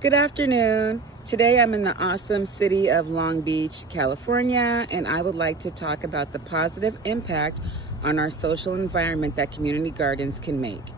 Good afternoon. Today I'm in the awesome city of Long Beach, California, and I would like to talk about the positive impact on our social environment that community gardens can make.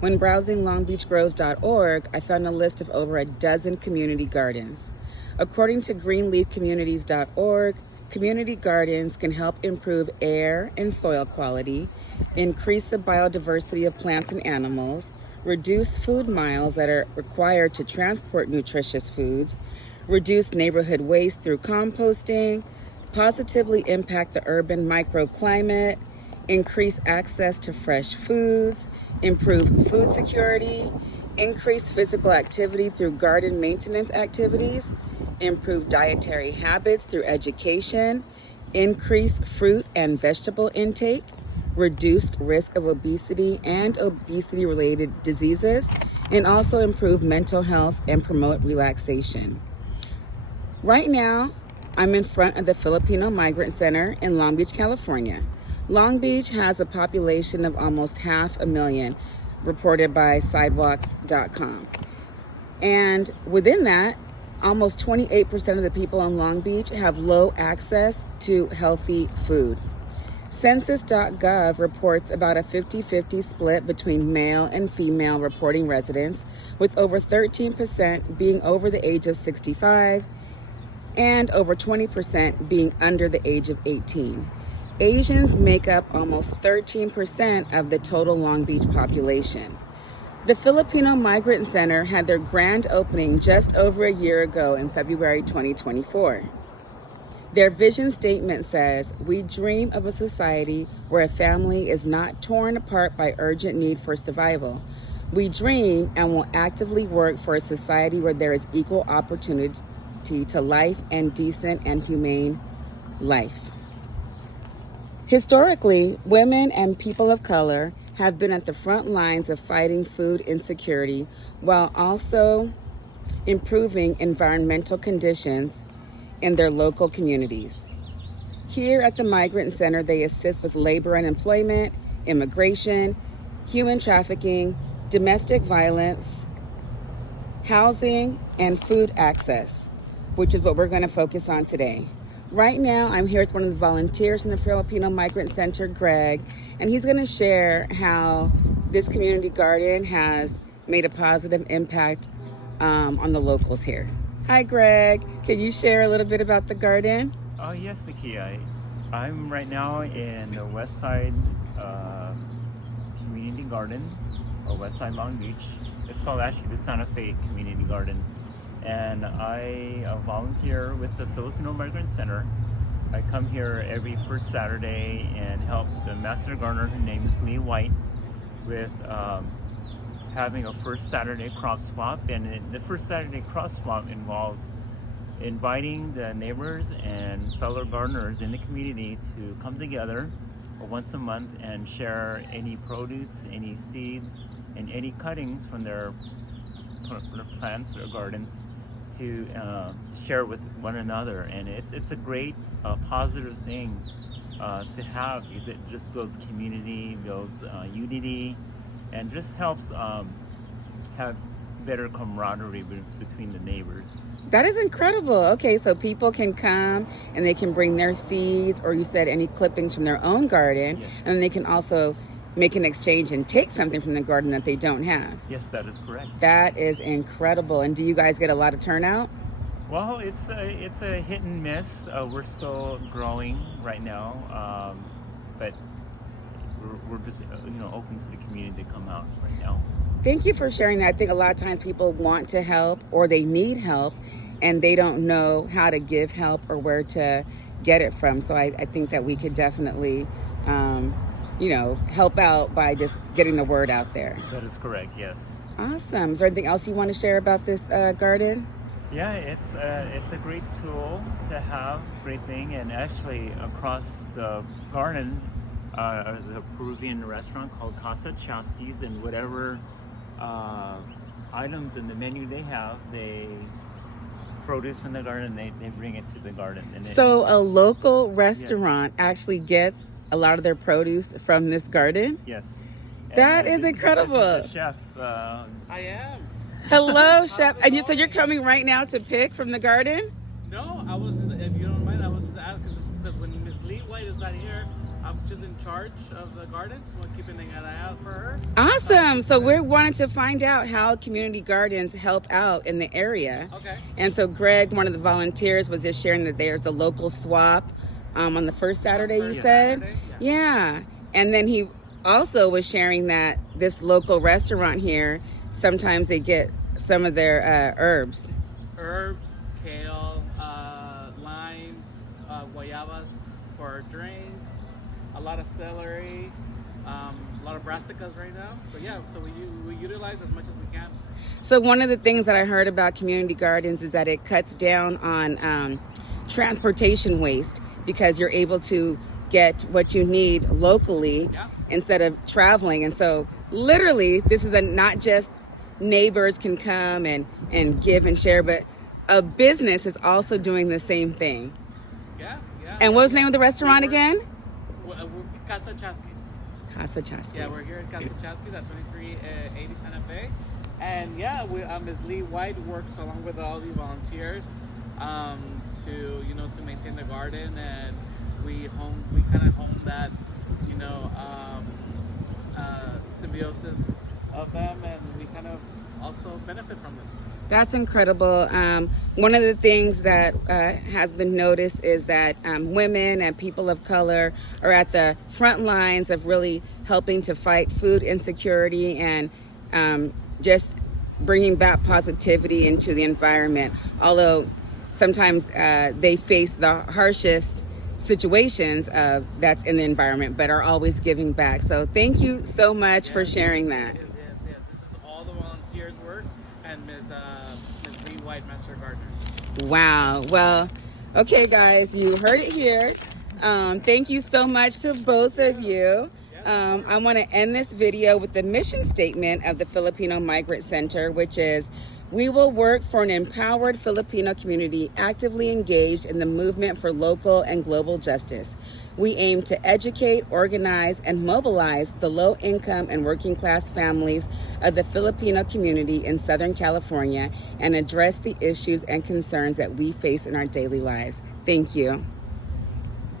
When browsing longbeachgrows.org, I found a list of over a dozen community gardens. According to greenleafcommunities.org, community gardens can help improve air and soil quality, increase the biodiversity of plants and animals, reduce food miles that are required to transport nutritious foods, reduce neighborhood waste through composting, positively impact the urban microclimate, increase access to fresh foods, improve food security, increase physical activity through garden maintenance activities, improve dietary habits through education, increase fruit and vegetable intake, reduced risk of obesity and obesity-related diseases, and also improve mental health and promote relaxation. Right now, I'm in front of the Filipino Migrant Center in Long Beach, California. Long Beach has a population of almost 500,000, reported by sidewalks.com. And within that, almost 28% of the people in Long Beach have low access to healthy food. Census.gov reports about a 50-50 split between male and female reporting residents, with over 13% being over the age of 65 and over 20% being under the age of 18. Asians make up almost 13% of the total Long Beach population. The Filipino Migrant Center had their grand opening just over a year ago in February 2024. Their vision statement says, "We dream of a society where a family is not torn apart by urgent need for survival. We dream and will actively work for a society where there is equal opportunity to life and decent and humane life." Historically, women and people of color have been at the front lines of fighting food insecurity while also improving environmental conditions in their local communities. Here at the Migrant Center, they assist with labor and employment, immigration, human trafficking, domestic violence, housing, and food access, which is what we're going to focus on today. Right now, I'm here with one of the volunteers in the Filipino Migrant Center, Greg, and he's going to share how this community garden has made a positive impact on the locals here. Hi, Greg. Can you share a little bit about the garden? Oh yes, Nikki. I'm right now in the West Side Community Garden, or West Side Long Beach. It's called actually the Santa Fe Community Garden, and I volunteer with the Filipino Migrant Center. I come here every first Saturday and help the master gardener, whose name is Lee White, with having a first Saturday crop swap. And the first Saturday crop swap involves inviting the neighbors and fellow gardeners in the community to come together once a month and share any produce, any seeds, and any cuttings from their plants or gardens to share with one another. And it's a great positive thing to have, because it just builds community, builds unity, and just helps have better camaraderie between the neighbors. That is incredible. Okay, so people can come and they can bring their seeds, or you said any clippings from their own garden, Yes. and they can also make an exchange and take something from the garden that they don't have. Yes, that is correct. That is incredible. And do you guys get a lot of turnout? Well, it's a hit and miss. We're still growing right now, but we're just open to the community to come out right now. Thank you for sharing that. I think a lot of times people want to help or they need help and they don't know how to give help or where to get it from. So I think that we could definitely, help out by just getting the word out there. That is correct, yes. Awesome. Is there anything else you want to share about this garden? Yeah, it's a great tool to have, great thing. And actually across the garden, there's a Peruvian restaurant called Casa Chasqui's, and whatever items in the menu they have, they produce from the garden, they bring it to the garden. And so a local restaurant actually gets a lot of their produce from this garden? Yes. That is incredible. The chef. I am. Hello, Chef. And so you're coming right now to pick from the garden? No, I was, if you don't mind, I was just asking because when Miss Lee White is not here, I'm just in charge of the garden, so I'm keeping an eye out for her. Awesome. So we're wanting to find out how community gardens help out in the area. Okay. And so Greg, one of the volunteers, was just sharing that there's a local swap on the first Saturday, you said? Saturday, Yeah. And then he also was sharing that this local restaurant here, sometimes they get some of their herbs. Herbs, kale, limes, guayabas for drinks, a lot of celery, a lot of brassicas right now. So yeah, so we utilize as much as we can. So one of the things that I heard about community gardens is that it cuts down on transportation waste because you're able to get what you need locally instead of traveling. And so literally this is not just neighbors can come and give and share, but a business is also doing the same thing. Yeah. And what was the name of the restaurant again? We're Casa Chasquis. Casa Chasquis. Yeah, we're here at Casa Chasquis at 2380 Santa Fe. And yeah, Ms. Lee White works along with all the volunteers to maintain the garden, and we kind of hone that symbiosis of them, and we kind of also benefit from them. That's incredible. One of the things that has been noticed is that women and people of color are at the front lines of really helping to fight food insecurity and just bringing back positivity into the environment. Although sometimes they face the harshest situations that's in the environment, but are always giving back. So thank you so much for sharing that. Yes. This is all the volunteers' work and Ms. Lee White, Master Gardener. Wow. Well, okay, guys, you heard it here. Thank you so much to both of you. I want to end this video with the mission statement of the Filipino Migrant Center, which is, we will work for an empowered Filipino community actively engaged in the movement for local and global justice. We aim to educate, organize, and mobilize the low-income and working-class families of the Filipino community in Southern California and address the issues and concerns that we face in our daily lives. Thank you.